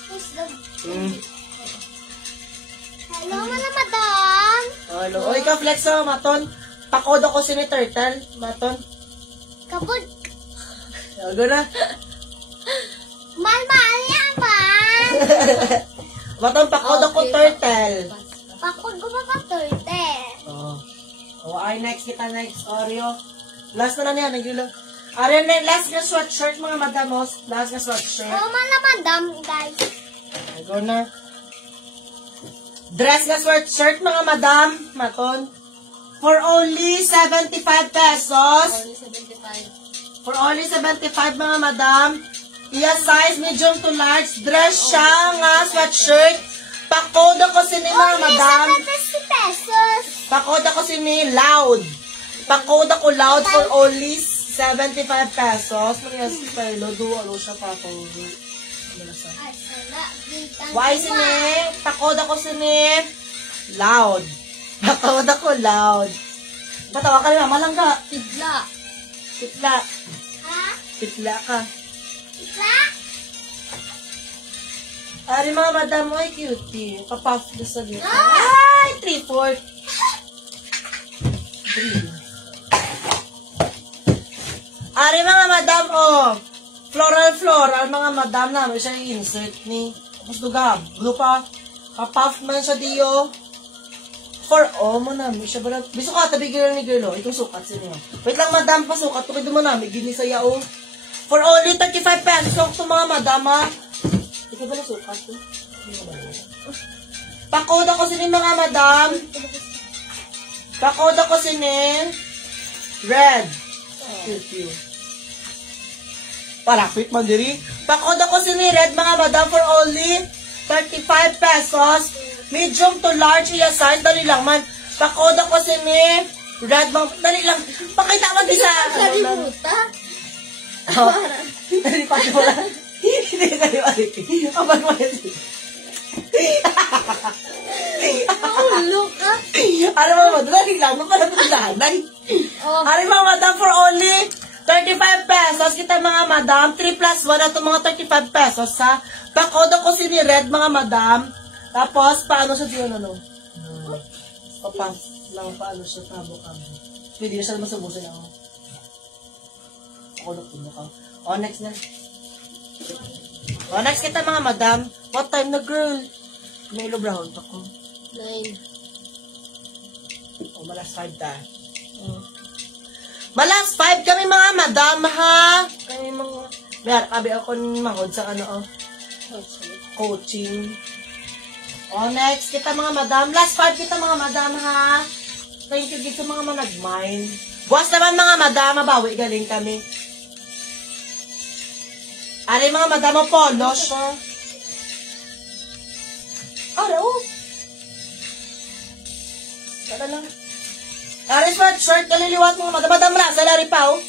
Who's the... Hello, mga madam! Hello. O, ikaw, flex, oh, maton. Pakodo ko sini turtle, maton. Kapod! Yago na. Mal-mal yaman! Maton, pakodo ko turtle. Pakod ko pa turte. Oh. Oh, ay, next kita, next. Oreo. Last na niya, nagulo. Ari, last na sweatshirt, mga madamos. Last na sweatshirt. Hello, mga madam, guys. Go na. Dress na sweatshirt, mga madam. Maton. For only 75 pesos. Only 75. For only 75, mga madam. Iya size, medium to large. Dress siya nga sweatshirt. Pakoda ko sini, mga madam. Only 70 pesos. Pakoda ko sini, loud. Pakoda ko loud for only 75 pesos. Maria Stilo, duwalo siya pa ako. Ay, sala. Why sini? Pakoda ko sini, loud. Pakoda ko loud. Patawa ka na, malangga. Tigla. Pitla. Ha? Pitla ka. Tigla? Ari mga madam, ay cutie. Kapuff na sa dito. Ah! Ay, 3/4. 3. Ari mga madam, oh. Floral, mga madam namin siya i-insert ni. Tapos dugam. Blue pa. Kapuff man siya diyo. For mo namin siya ba? Biso ka, tabi girl ni girl, oh. Itong sukat sa inyo. Wait lang madam, pasukat. Tukid mo namin. Gini sa yaong. For only 35 pesos. So, mga madam, ha. Ito ba na sukat? Pakoda ko sila mga madam. Pakoda ko sini red. Cute. Para quick man diri. Pakoda ko sini red mga madam for only 35 pesos. Medium to large iya size. Dali lang man. Pakoda ko sini red. Dali lang. Pakita mo di sa... Sabi buta. Dali pa ko lang. Hindi kayo alik. Abang mo yun. Ulo ka. Ano mo naman? Dali lang. Mapalang ko lanay. Oh. Ano mga madam for only 35 pesos. Kita mga madam. 3 plus 1 na itong mga 35 pesos ha. Pakoda ko sini red mga madam. Tapos, paano siya diyan ano? Papas lang paano siya kabo-kabo. Pwede na siya masabusin ako. Pakoda ko. O, next na. O, next kita mga madam. What time na girl? May brown ako. 9. O, malas 5 ta. Malas 5 kami mga madam ha. Kami mga... Mayroon kabi ako mahod sa ano coaching. O, next kita mga madam. Last 5 kita mga madam ha. Thank you dito mga managmine. Buwas naman mga madam. Mabawi galing kami. Ari mga madam o polo siya. Araw. Sada lang. Ari short kaliliwat mga madam. Madam lang. Salari pa o.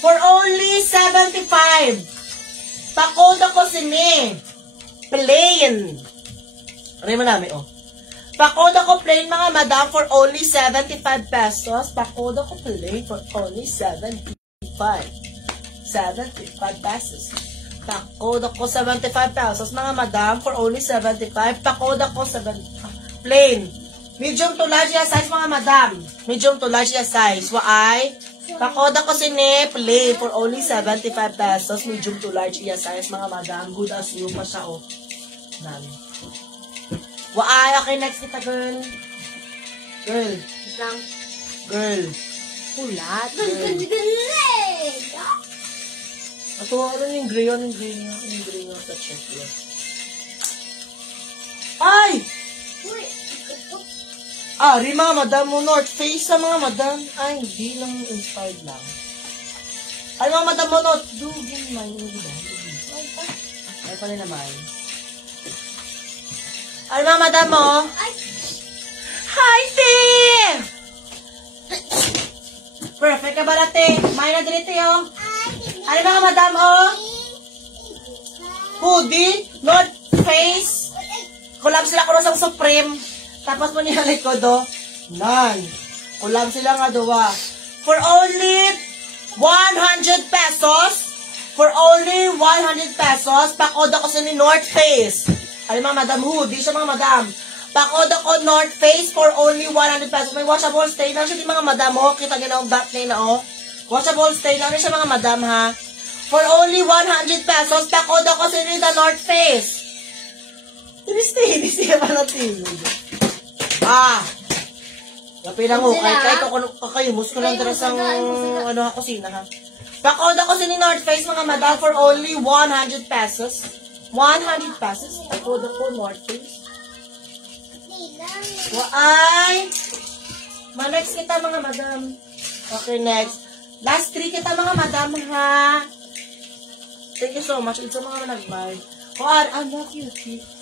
For only 75. Pakoda ko sini. Plain. Ano mo namin, oh. Pakoda ko plain, mga madam, for only 75 pesos. Pakoda ko plain for only 75. 75 pesos. Pakoda ko 75 pesos, mga madam, for only 75. Pakoda ko 7. Plain. Medium to large ya size, mga madam. Medium to large ya size. Waay. Pakoda ko sini, plain, for only 75 pesos. Medium to large iya size, mga madam. Good as new pa siya, oh. Dami. Waay, okay, next kita, girl. Girl. Isang Girl. pulat. Girl. Galing! Ito, ano yung gray yun? Yung gray yun sa check yun. Ay! Uy! Ari, mga madam mo, North Face sa mga madam. Ay, hindi lang inspired lang. Ay, mga madam mo, North. Dugin, may hindi ba? Ay, pala naman. Ay, mga madam mo. Ay! Hi, Steve! Perfect ka ba natin? May na dito yun. Ay, mga madam, oh. Hoodie, North Face. Collab sila ko sa Supreme. Tapos mo nihalit ko do. None. Collab sila nga doa. For only 100 pesos. For only 100 pesos. Pakoda ko sa ni North Face. Ay, mga madam, hoodie siya mga madam. Pakoda ko North Face for only 100 pesos. May washable stain lang siya di mga madam. Oh, kita gina ang back na oh. Washable stain lang siya mga madam ha. For only 100 pesos. Pakoda ko sa ni the North Face. Hindi siya pa natin. Ah! Kapilang ho, kahit kakayumos ko lang taras ang kusina ha. Pakoda ko sa ni North Face mga madam for only 100 pesos. 100 pesos. Pakoda ko North Face. Waay! Ma-next kita mga madam. Okay, next. Last 3 kita mga madam ha. Thank you so much. It's mga nag-buy. Oh, I love you.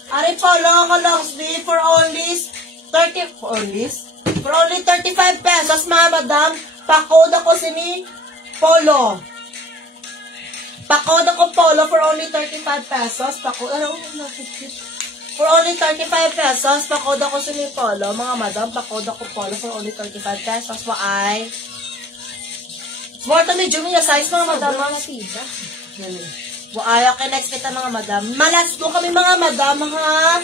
Ari po, long sleeve for only 35 pesos, mga madam. Pakoda ko si ni Polo. Pakoda ko Polo for only 35 pesos. For only 35 pesos, pakoda ko si ni Polo. Mga madam, pakoda ko Polo for only 35 pesos. Waay. Small to medium yung size, mga madam. Waay, okay, next kita mga madam. Malas mo kami mga madam, ha?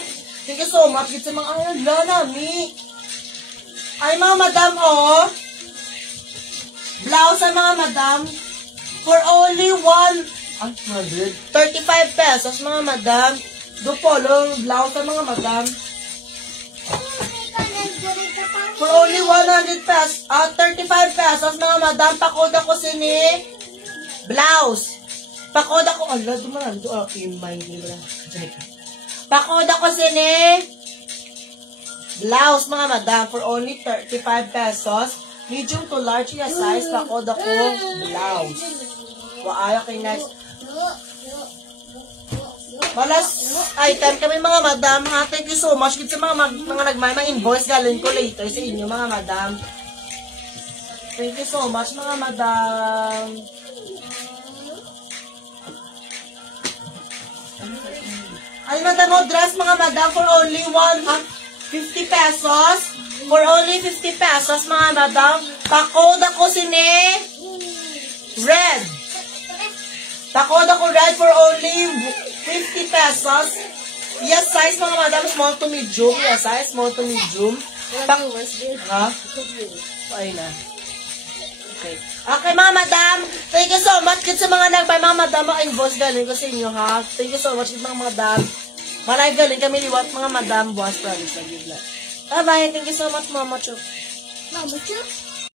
Thank you so much. It's mga nami. Ay, mga madam, oh. Blouse mga madam. For only 35 pesos, mga madam. Do polo, blouse mga madam. For only 100 pesos, 35 pesos, mga madam. Pakoda ko sini blouse. Pakoda ko, ala, dumaran. Pakoda ko sini Blouse, mga madam, for only 35 pesos. Medium to large yung size. Pakod ako, blouse. Waayo kay next. Malas item kami mga madam ha. Thank you so much. Kasi mga nagmay-invoice galing ko later sa inyo mga madam. Thank you so much mga madam. Ay madam mo dress mga madam for only 50 pesos. For only 50 pesos mga madam. Pakod ako sine red. Pakod ako red for only 50 pesos. Yes, size mga madam, small to medium. Yes, size small to medium. Ha? Ay na. Okay. Okay mga madam, thank you so much. Kasi mga nagbay mga madam, mga invoice galing ko sa inyo ha. Thank you so much mga madam. Malay galing kami liwat mga madam. Buwas promise. Bye bye. Thank you so much Mama Chuk. Mama Chuk?